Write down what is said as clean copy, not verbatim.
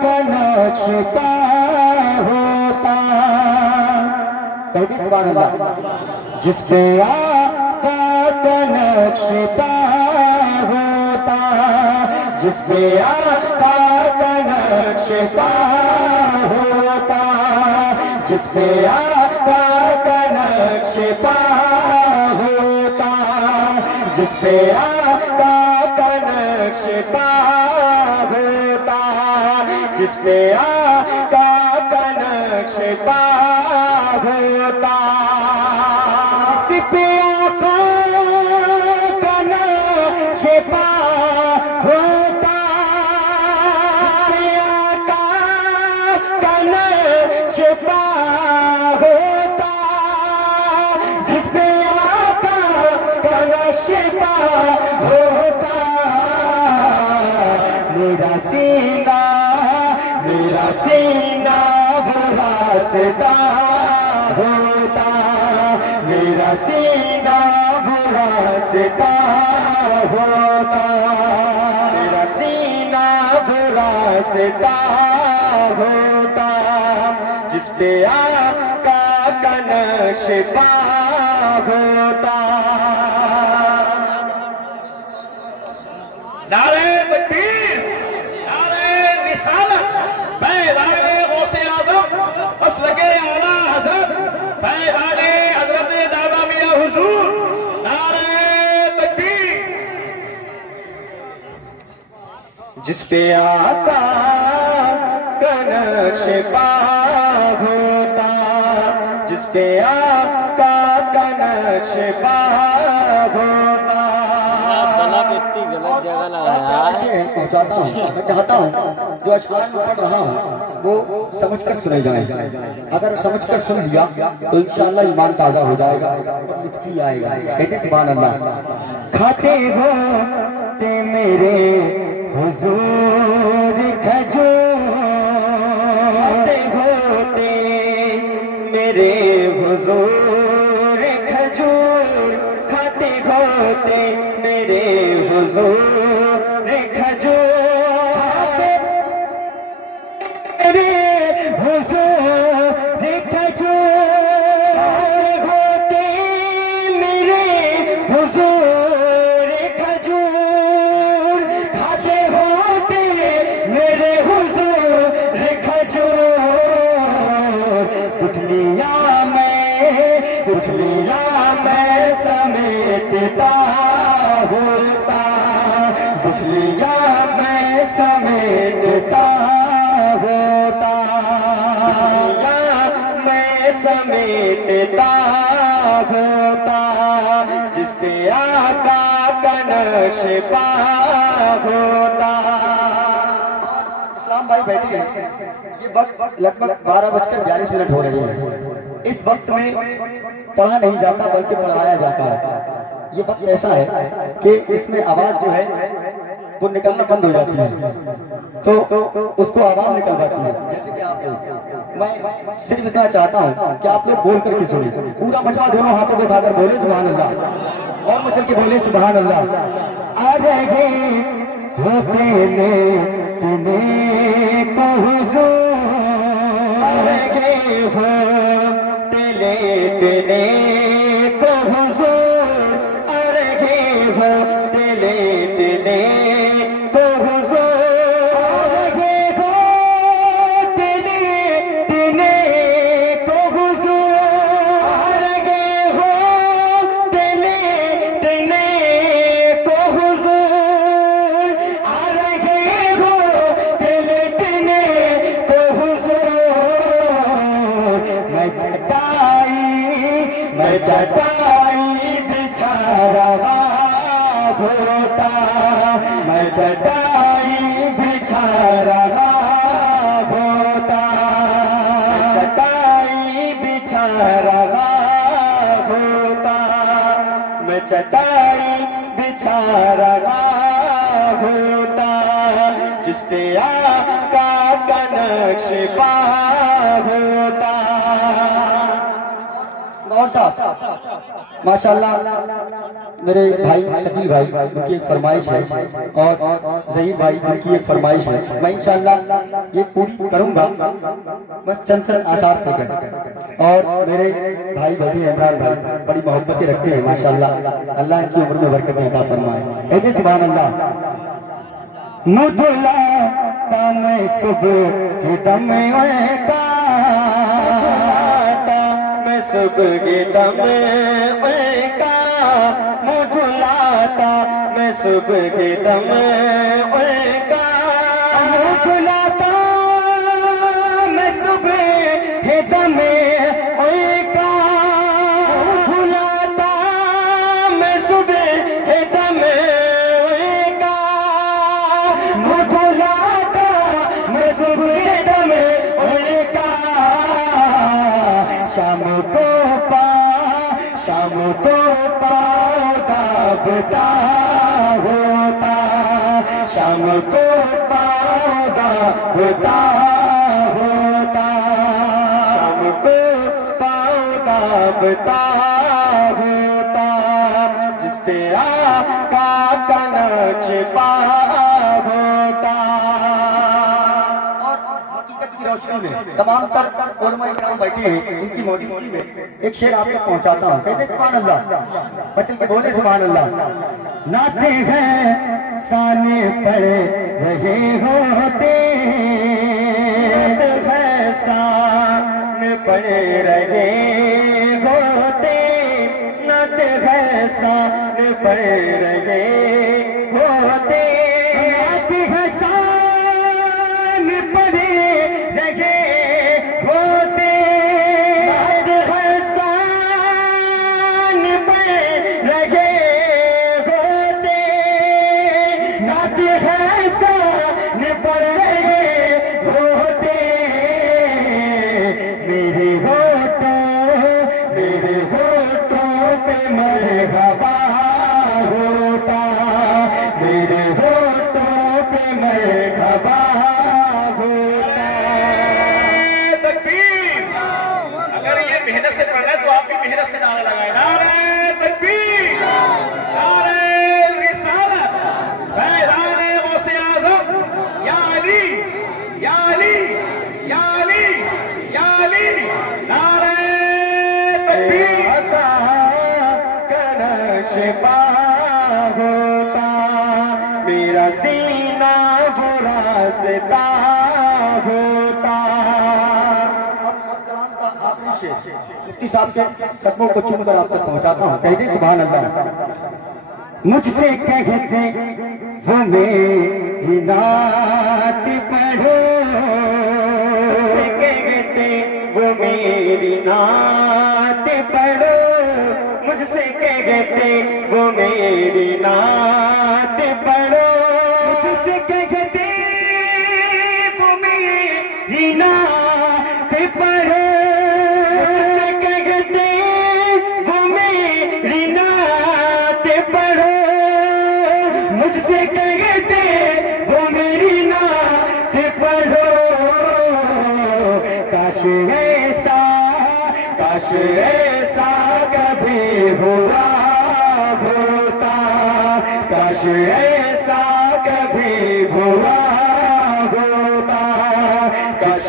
का नक्शा होता, कहते सुभान अल्लाह। जिस पे आका का नक्शा होता, जिस पे आका का नक्शा होता, जिस पे आका का नक्शा होता, जिस पे आका का नक्शा होता, जिस पे आका का नक्शा होता, जिस पे आका का नक्शा होता, आका का नक्शा होता, जिस पे आका का नक्शा होता, मेरा सीना वास्ता होता, मेरा सीना वास्ता होता, मेरा सीना वास्ता होता, जिस पे आका का नक्शा होता। नारे तकबीर, नारे रिसालत, पैगामे गौसे आज़म, मसलके आला हज़रत, पैगामे हज़रत दादा मियां हुज़ूर, नारे तकबीर। जिस पे आका का नक्शा होता, जिस पे आका का नक्शा होता। इतनी गलत जगह लगाया पहुंचाता हूँ, मैं चाहता हूँ जो अशआर में पढ़ रहा हूँ वो समझकर सुने जाएं। अगर समझकर सुन लिया तो इंशाअल्लाह ईमान ताजा हो जाएगा, लुत्फ भी आएगा। कहते सुभान अल्लाह। खाते हो ते मेरे हुजूर खजूर, खाते होते मेरे हुजूर खजूर, खाते होते मेरे हुजूर खजूर, मेरे हुजूर खजूर, होते मेरे हुजूर खजूर, खाते होते मेरे हुजूर खजूर। पुतलिया मैं समेटता होता, पुतलिया मैं समेटता होता, मैं समेटता होता, जिस पे आका का नक्शा होता। इस्लाम भाई बैठी है, ये वक्त लगभग 12:42 हो रही है। इस वक्त में पढ़ा नहीं जाता बल्कि पढ़ाया जाता है। ये वक्त ऐसा है कि इसमें आवाज जो है वो निकलना बंद हो जाती है, तो उसको आवाज निकल जाती है। जैसे कि आप लोग, मैं सिर्फ इतना चाहता हूँ कि आप लोग बोल करके सुनिए, पूरा मजमा दोनों हाथों को उठाकर बोले सुभान अल्लाह, और मचल के बोले सुभान अल्लाह। आ जाएंगे होते तने को हुजूर, आएंगे होते तने को हुजूर, आएंगे होते तने को हुजूर, आएंगे होते तने को हुजूर, आएंगे होते तने को हुजूर, आएंगे होते तने को हुजूर। मैं चटाई बिछा रहा होता, मैं चटाई बिछा रहा होता, चटाई बिछा रहा होता, मैं चटाई बिछा रहा होता, जिस पे आका का नक्शा होता। गौर साहब, माशाल्लाह मेरे भाई शकील भाई उनकी एक फरमाइश है और जहीर भाई उनकी एक फरमाइश है। मैं इंशाल्लाह ये पूरी करूंगा, बस चंद आसार देकर। और मेरे भाई भतीजे इमरान भाई बड़ी मोहब्बतें रखते हैं माशाल्लाह, अल्लाह इनकी उम्र में बरकत अता फरमाए। कहते सुभान अल्लाह। मुझला तम सुबह दम का सुबह दम का मुझलाता मैं सुबह दम का मुझलाता मैं सुबह दम का मुझलाता मैं सुबह दम का मुझलाता मैं सुबह दम का शाम को पौधा बुता होता, शाम को पौधा बुता होता, शाम को पौधा बुता होता, जिस पे आका का नक्शा होता। रोशनी में तमाम पर उलमा इकराम बैठे हैं, इनकी मौजूदगी में एक शेर आप तक पहुंचाता हूँ। कहते सुभान अल्लाह, बचन के बोले सुभान अल्लाह। नाते हैं साने पड़े रहे होते, नाते हैं साने पड़े रहे होते, नाते हैं साने पड़े रहे होते, नाते हैं साने पड़े मेहनत से नारा लगाए। नारे तकबीर, नारे रिसालत, फैज़ाने गौसे आज़म, या अली, या अली, या अली, या अली। नारे तकबीर का नक्शा होता, मेरा सीना रास्ता होता। मुफ्ती साहब के कदमों को चूमकर आप तक पहुंचाता हूँ। कह दे सुभान अल्लाह। मुझसे कहते वो मेरी नात पढ़ो, मुझसे कहते वो मेरी नात पढ़ो, मुझसे कहते वो मेरी नात पढ़ो, मुझसे कहते वो मेरी नात पढ़ो, मुझसे कहते वो मेरी नात पढ़ो। काश ऐसा कभी हुआ होता, काश ऐसा कभी हुआ होता, काश